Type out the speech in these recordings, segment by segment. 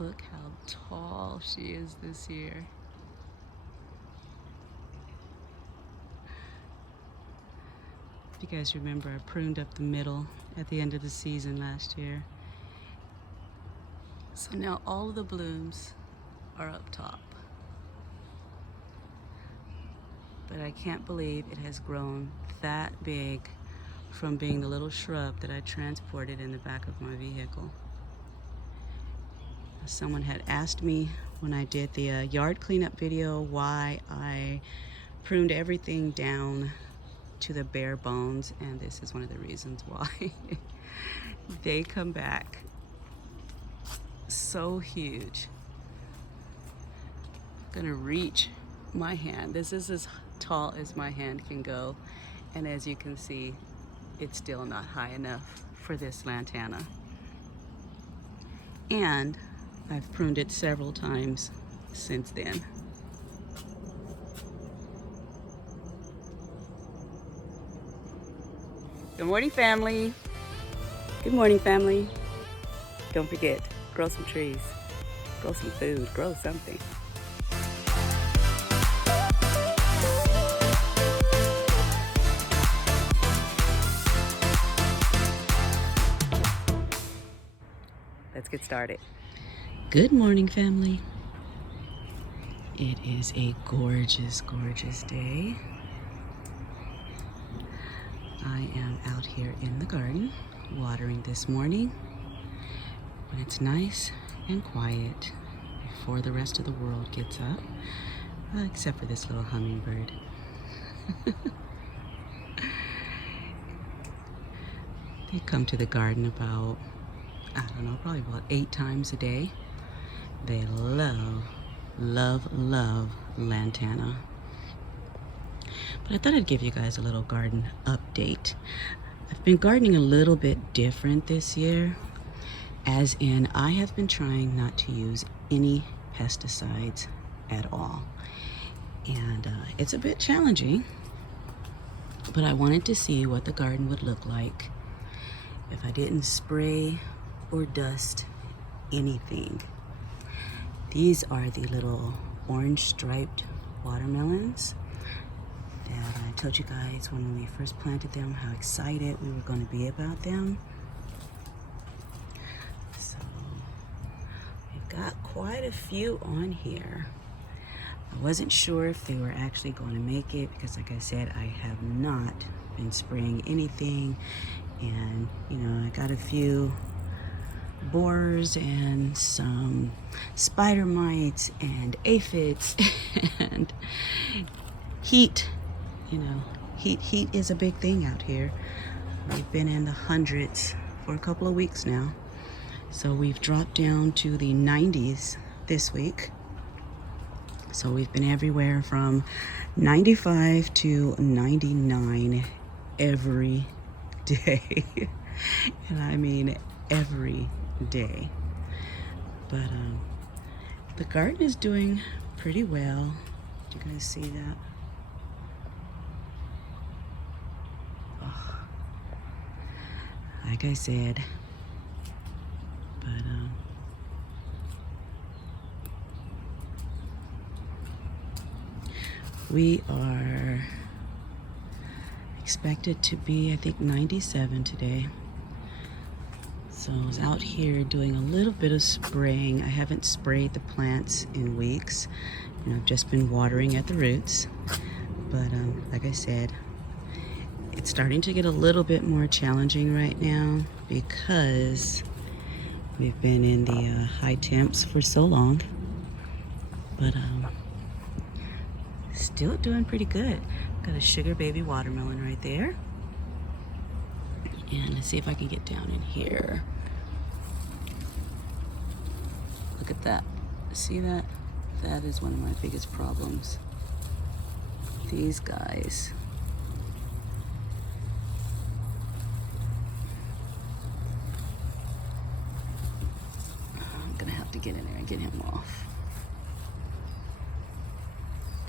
Look how tall she is this year. If you guys remember, I pruned up the middle at the end of the season last year. So now all of the blooms are up top. But I can't believe it has grown that big from being the little shrub that I transported in the back of my vehicle. Someone had asked me when I did the yard cleanup video why I pruned everything down to the bare bones, and this is one of the reasons why. They come back so huge. I'm gonna reach my hand. This is as tall as my hand can go, and as you can see, it's still not high enough for this lantana. And I've pruned it several times since then. Good morning, family. Good morning, family. Don't forget, grow some trees, grow some food, grow something. Let's get started. Good morning, family. It is a gorgeous, gorgeous day. I am out here in the garden watering this morning when it's nice and quiet before the rest of the world gets up, except for this little hummingbird. They come to the garden about, I don't know, probably about 8 times a day. They love, love, love lantana. But I thought I'd give you guys a little garden update. I've been gardening a little bit different this year, as in I have been trying not to use any pesticides at all. And it's a bit challenging, but I wanted to see what the garden would look like if I didn't spray or dust anything. These are the little orange striped watermelons that I told you guys when we first planted them how excited we were going to be about them. So we've got quite a few on here. I wasn't sure if they were actually going to make it because, like I said, I have not been spraying anything, and you know, I got a few borers and some spider mites and aphids and heat. You know, heat is a big thing out here. We've been in the hundreds for a couple of weeks now. So we've dropped down to the 90s this week. So we've been everywhere from 95 to 99 every day. And I mean every day. But the garden is doing pretty well. Do you guys see that? Like I said, but we are expected to be, I think, 97 today. So I was out here doing a little bit of spraying. I haven't sprayed the plants in weeks. You know, I've just been watering at the roots. But like I said, it's starting to get a little bit more challenging right now because we've been in the high temps for so long. But still doing pretty good. Got a sugar baby watermelon right there. And let's see if I can get down in here. Look at that. See that? That is one of my biggest problems. These guys. I'm gonna have to get in there and get him off.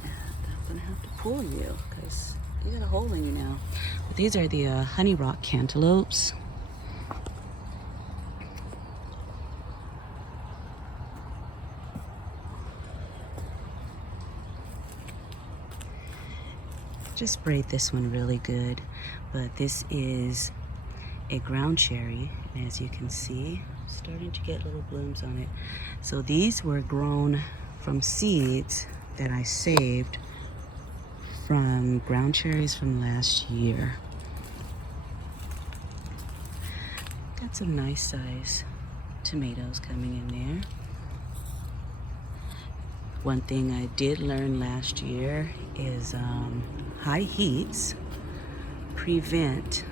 And I'm gonna have to pull you because you got a hole in you now. But these are the honey rock cantaloupes. just sprayed this one really good, but this is a ground cherry, and as you can see, starting to get little blooms on it. So these were grown from seeds that I saved from ground cherries from last year. Got some nice size tomatoes coming in there. One thing I did learn last year is high heats prevent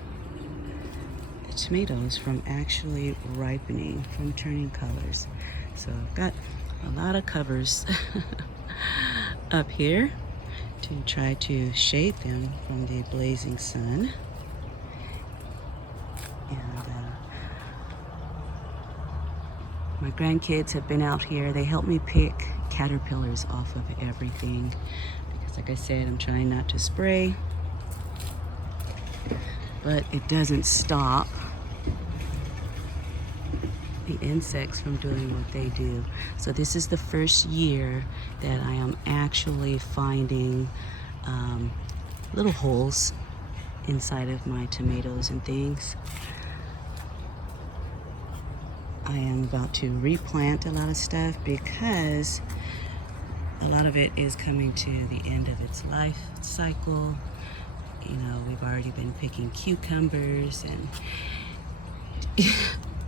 the tomatoes from actually ripening, from turning colors. So I've got a lot of covers up here to try to shade them from the blazing sun. And my grandkids have been out here. They helped me pick caterpillars off of everything because, like I said, I'm trying not to spray, but it doesn't stop the insects from doing what they do. So this is the first year that I am actually finding little holes inside of my tomatoes and things. I am about to replant a lot of stuff because a lot of it is coming to the end of its life cycle. You know, we've already been picking cucumbers and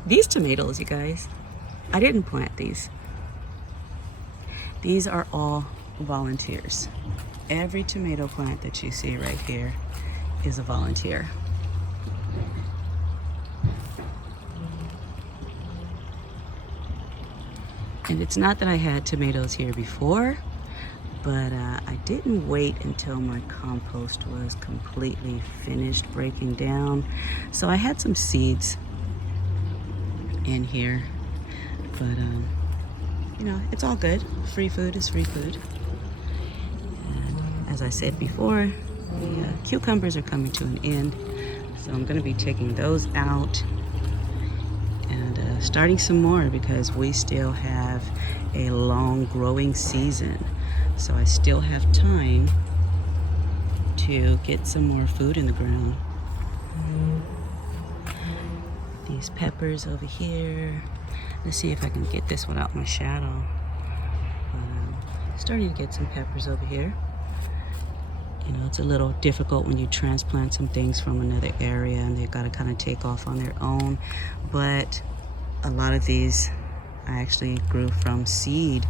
these tomatoes, you guys, I didn't plant these. These are all volunteers. Every tomato plant that you see right here is a volunteer. And it's not that I had tomatoes here before, but I didn't wait until my compost was completely finished breaking down. So I had some seeds in here, but you know, it's all good. Free food is free food. And as I said before, the cucumbers are coming to an end, so I'm going to be taking those out and starting some more because we still have a long growing season. So I still have time to get some more food in the ground. These peppers over here. Let's see if I can get this one out my shadow. Starting to get some peppers over here. You know, it's a little difficult when you transplant some things from another area and they've got to kind of take off on their own. But a lot of these I actually grew from seed.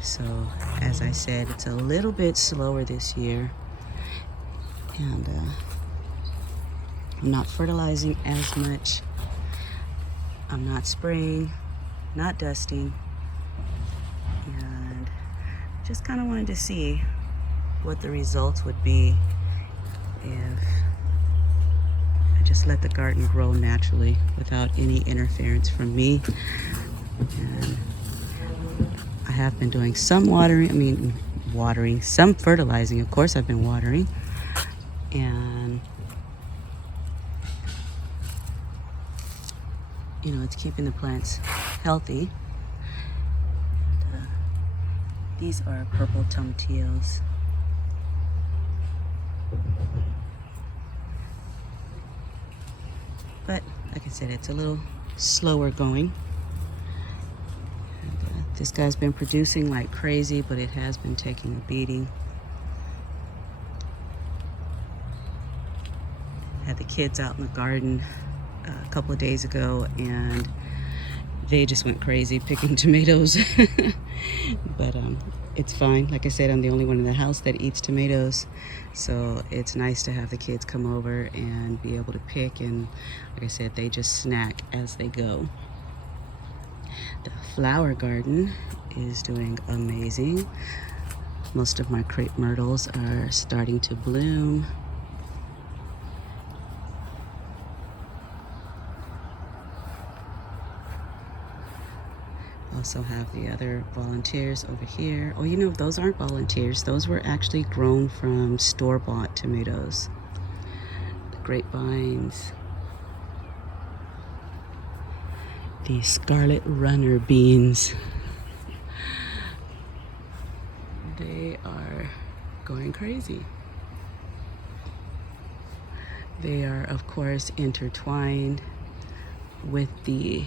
So as I said, it's a little bit slower this year. And I'm not fertilizing as much. I'm not spraying, not dusting. And just kind of wanted to see what the results would be if I just let the garden grow naturally without any interference from me. And I have been doing some watering, some fertilizing. Of course I've been watering. And you know, it's keeping the plants healthy. And, these are purple tomatillos. But like I said, it's a little slower going. And, this guy's been producing like crazy, but it has been taking a beating. Had the kids out in the garden a couple of days ago and they just went crazy picking tomatoes. But it's fine. Like I said, I'm the only one in the house that eats tomatoes, so it's nice to have the kids come over and be able to pick, and like I said, they just snack as they go. The flower garden is doing amazing. Most of my crepe myrtles are starting to bloom. Also have the other volunteers over here. Oh, you know, those aren't volunteers. Those were actually grown from store-bought tomatoes. The grapevines. The scarlet runner beans. They are going crazy. They are, of course, intertwined with the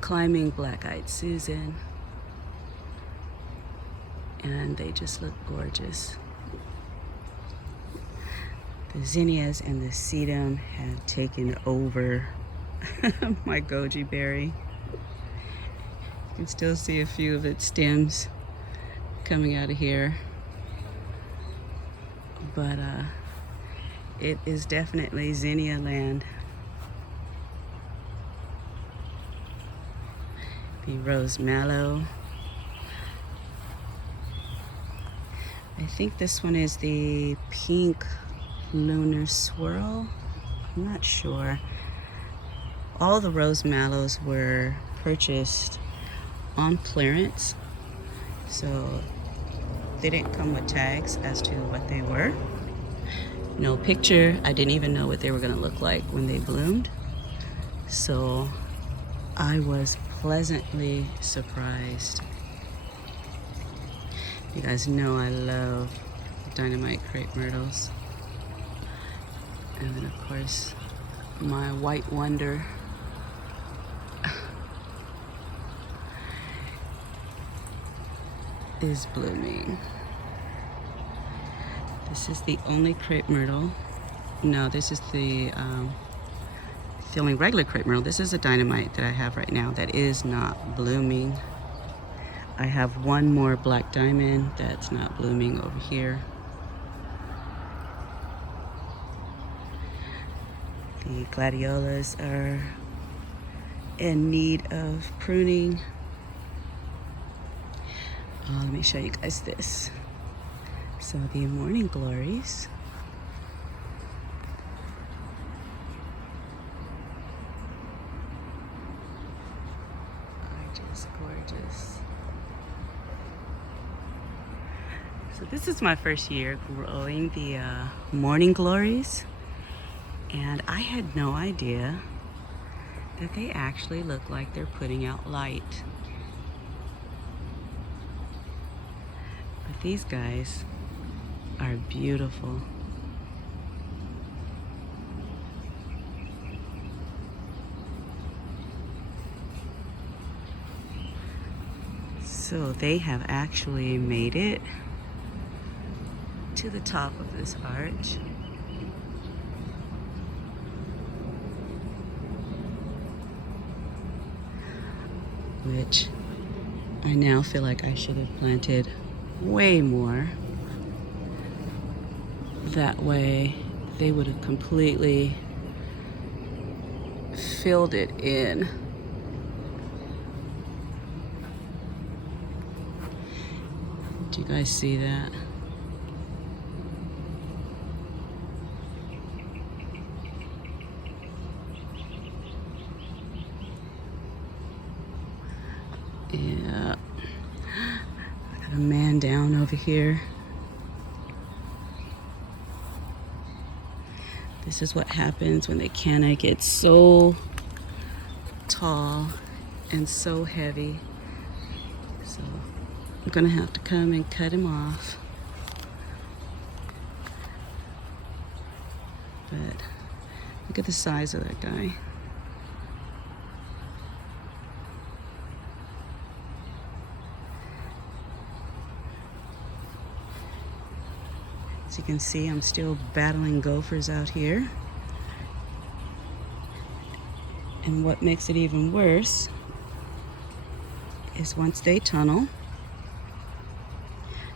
climbing black-eyed Susan, and they just look gorgeous. The zinnias and the sedum have taken over my goji berry. You can still see a few of its stems coming out of here, but it is definitely zinnia land. The rose mallow. I think this one is the pink lunar swirl. I'm not sure. All the rose mallows were purchased on clearance, so they didn't come with tags as to what they were. No picture. I didn't even know what they were going to look like when they bloomed, so I was pleasantly surprised. You guys know I love dynamite crepe myrtles. And then, of course, my white wonder. Is blooming. This is the only crepe myrtle. No, this is the only regular crepe myrtle. This is a dynamite that I have right now that is not blooming. I have one more black diamond that's not blooming over here. The gladiolas are in need of pruning. Let me show you guys this. So the morning glories. Are just gorgeous. So this is my first year growing the morning glories, and I had no idea that they actually look like they're putting out light. But these guys are beautiful. So they have actually made it to the top of this arch. Which I now feel like I should have planted way more. That way they would have completely filled it in. Do you guys see that? Yeah. I got a man down over here. This is what happens when the canna gets so tall and so heavy. So I'm gonna have to come and cut him off. But look at the size of that guy. As you can see, I'm still battling gophers out here. And what makes it even worse is once they tunnel,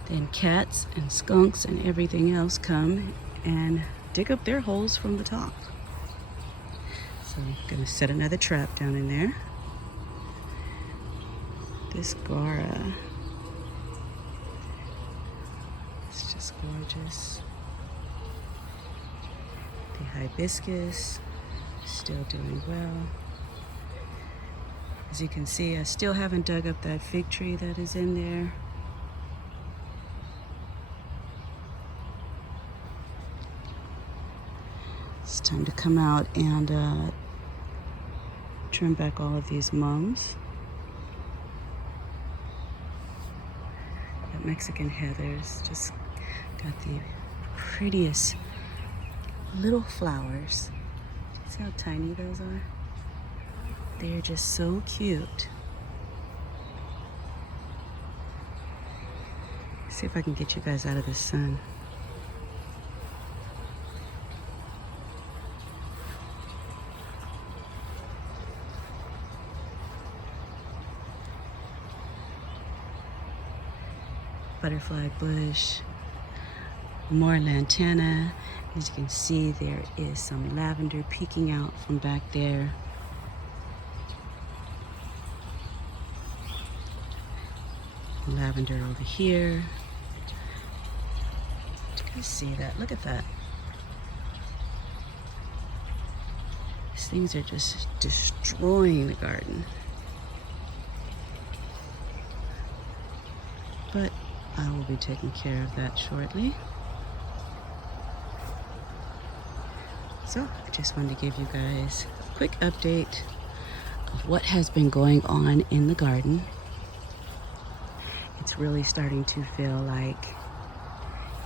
then cats and skunks and everything else come and dig up their holes from the top. So I'm gonna set another trap down in there. This Gara, it's just gorgeous. The hibiscus, still doing well. As you can see, I still haven't dug up that fig tree that is in there. It's time to come out and trim back all of these mums. That Mexican heather's just got the prettiest little flowers. See how tiny those are? They're just so cute. See if I can get you guys out of the sun. Butterfly bush, more lantana. As you can see, there is some lavender peeking out from back there. Lavender over here. You can see that. Look at that. These things are just destroying the garden. But I will be taking care of that shortly. So I just wanted to give you guys a quick update of what has been going on in the garden. It's really starting to feel like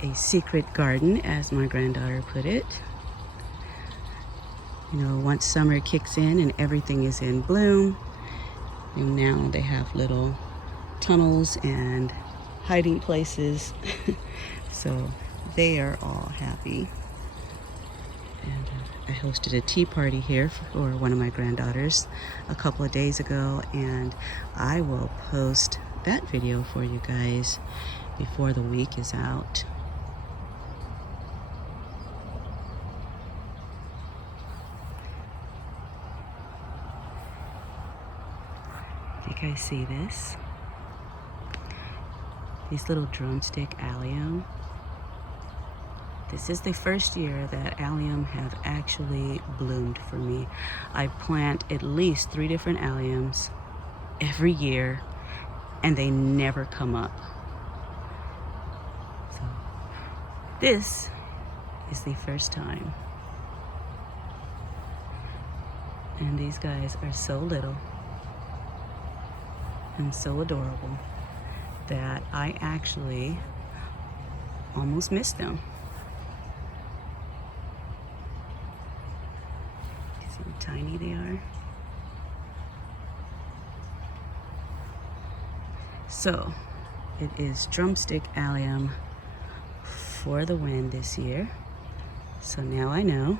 a secret garden, as my granddaughter put it. You know, once summer kicks in and everything is in bloom, and now they have little tunnels and hiding places. So they are all happy. And I hosted a tea party here for one of my granddaughters a couple of days ago, and I will post that video for you guys before the week is out. You guys see this? These little drumstick allium. This is the first year that allium have actually bloomed for me. I plant at least 3 different alliums every year, and they never come up. So this is the first time. And these guys are so little and so adorable that I actually almost missed them. See how tiny they are? So it is drumstick allium for the win this year. So now I know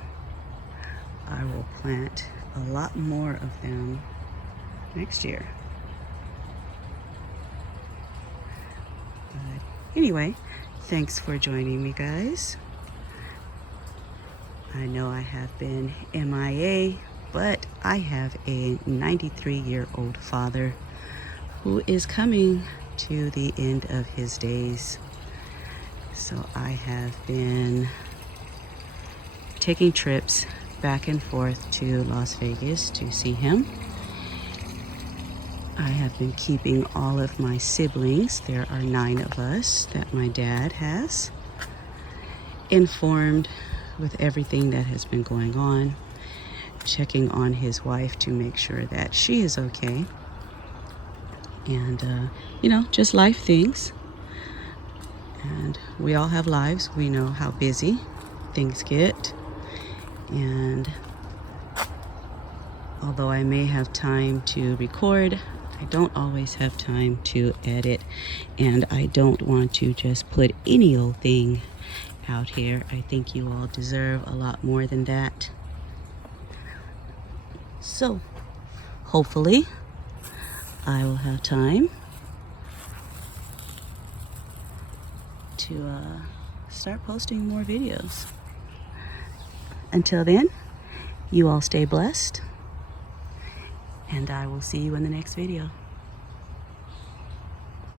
I will plant a lot more of them next year. But anyway, thanks for joining me, guys. I know I have been MIA, but I have a 93-year-old father who is coming to the end of his days. So I have been taking trips back and forth to Las Vegas to see him. I have been keeping all of my siblings, there are 9 of us that my dad has, informed with everything that has been going on, checking on his wife to make sure that she is okay. And, you know, just life things. And we all have lives. We know how busy things get. And although I may have time to record, I don't always have time to edit. And I don't want to just put any old thing out here. I think you all deserve a lot more than that. So, hopefully, I will have time to start posting more videos. Until then, you all stay blessed, and I will see you in the next video.